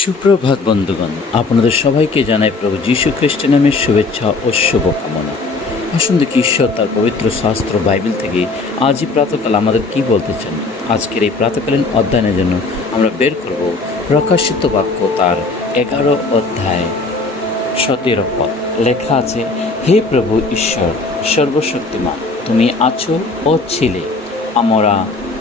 সুপ্রভাত বন্ধুগণ, আপনাদের সবাইকে জানাই প্রভু যীশু খ্রিস্টের নামে শুভেচ্ছা ও শুভকামনা। আসুন দেখি ঈশ্বর তার পবিত্র শাস্ত্র বাইবেল থেকে আজই প্রাতকাল আমাদের কি বলতে চান। আজকের এই প্রাতকালীন অধ্যয়নের জন্য আমরা বের করব প্রকাশিত বাক্য তার 11 অধ্যায় 17 পদ। লেখা আছে, হে প্রভু ঈশ্বর সর্বশক্তিমান, তুমি আছো ও ছিলে, আমরা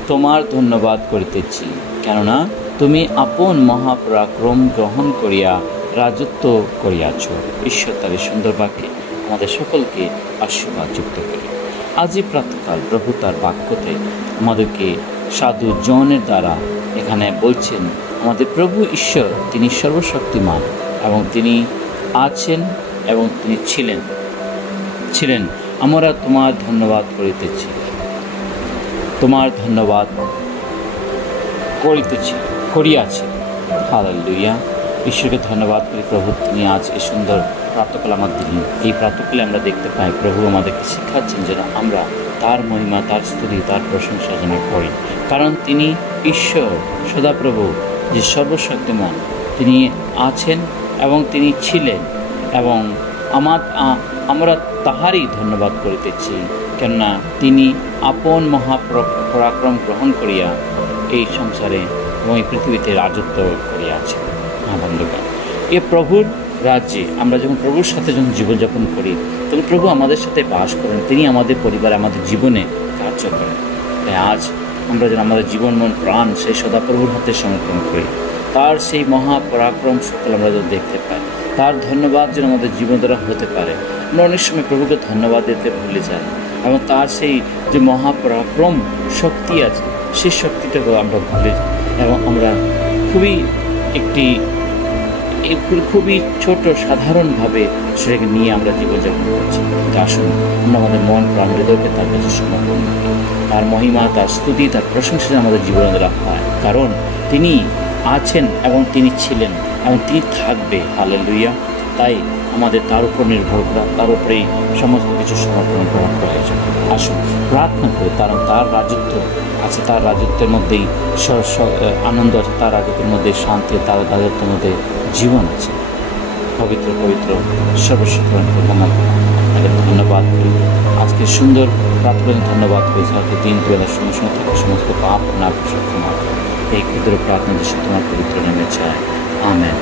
তোমার ধন্যবাদ করিতেছি, কেননা তুমি আপন মহাপরাক্রম গ্রহণ করিয়া রাজত্ব করিয়াছ। ঈশ্বর তার সুন্দর বাক্যে আমাদের সকলকে আশীর্বাদ যুক্ত করি। আজই প্রাতকাল প্রভু তার বাক্যতে আমাদেরকে সাধু জনের দ্বারা এখানে বলছেন, আমাদের প্রভু ঈশ্বর তিনি সর্বশক্তিমান এবং তিনি আছেন এবং তিনি ছিলেন। আমরা তোমার ধন্যবাদ করিতেছি, তোমার ধন্যবাদ করিয়াছি। হালেলুয়া। ঈশ্বরকে ধন্যবাদ করি, প্রভু তিনি আজ এই সুন্দর প্রাতকাল আমাদের দিলেন। এই প্রাতকালে আমরা দেখতে পাই প্রভু আমাদেরকে শিখাচ্ছেন যেন আমরা তার মহিমা, তার স্তুতি, তার প্রশংসা যেন করি, কারণ তিনি ঈশ্বর সদাপ্রভু, যে সর্বশক্তিমান, তিনি আছেন এবং তিনি ছিলেন এবং আমরা তাহারই ধন্যবাদ করিতেছি, কেননা তিনি আপন মহাপরাক্রম গ্রহণ করিয়া এই সংসারে এবং এই পৃথিবীতে রাজত্ব করিয়াছে। বন্ধুগণ, এ প্রভুর রাজ্যে আমরা যখন প্রভুর সাথে যখন জীবনযাপন করি, তখন প্রভু আমাদের সাথে বাস করেন, তিনি আমাদের পরিবার, আমাদের জীবনে কার্য করেন। তাই আজ আমরা যেন আমাদের জীবন, মন, প্রাণ সেই সদাপ্রভুর হাতে সমর্পণ করি। তার সেই মহাপরাক্রম সকল আমরা যেন দেখতে পাই, তার ধন্যবাদ যেন আমাদের জীবন দ্বারা হতে পারে। আমরা অনেক সময় প্রভুকে ধন্যবাদ দিতে ভুলে যাই এবং তার সেই যে মহাপরাক্রম শক্তি আছে, সেই শক্তিটাকেও আমরা ভুলে যাই এবং আমরা খুবই ছোট সাধারণভাবে সেটাকে নিয়ে আমরা জীবনযাপন করছি। আসুন আমরা আমাদের মন, প্রাণ, হৃদয়কে তার কাছে সমর্পণ করি। তার মহিমা, তার স্তুতি, তার প্রশংসা আমাদের জীবনে দেওয়া হয়, কারণ তিনি আছেন এবং তিনি ছিলেন এবং তিনি থাকবে। হালেলুয়া। তাই আমাদের তার উপর নির্ভর করা, তার উপরেই সমস্ত কিছু সমর্পণ করা প্রয়োজন। আসুন প্রার্থনা করে, কারণ তার রাজত্ব আছে, তার রাজত্বের মধ্যেই আনন্দ আছে, তার রাজত্বের মধ্যে শান্তি, তার রাজত্বের মধ্যে জীবন আছে। পবিত্র সর্বশক্তিমানকে আপনাকে ধন্যবাদ করি। আজকে সুন্দর প্রাতকালীন ধন্যবাদ করি, যাতে দিন বেলার সঙ্গে সঙ্গে থাকা সমস্ত পাপ না সক্ষম। এই ক্ষুদ্র প্রার্থনা যে তোমার পবিত্র নামে চায়। আমেন।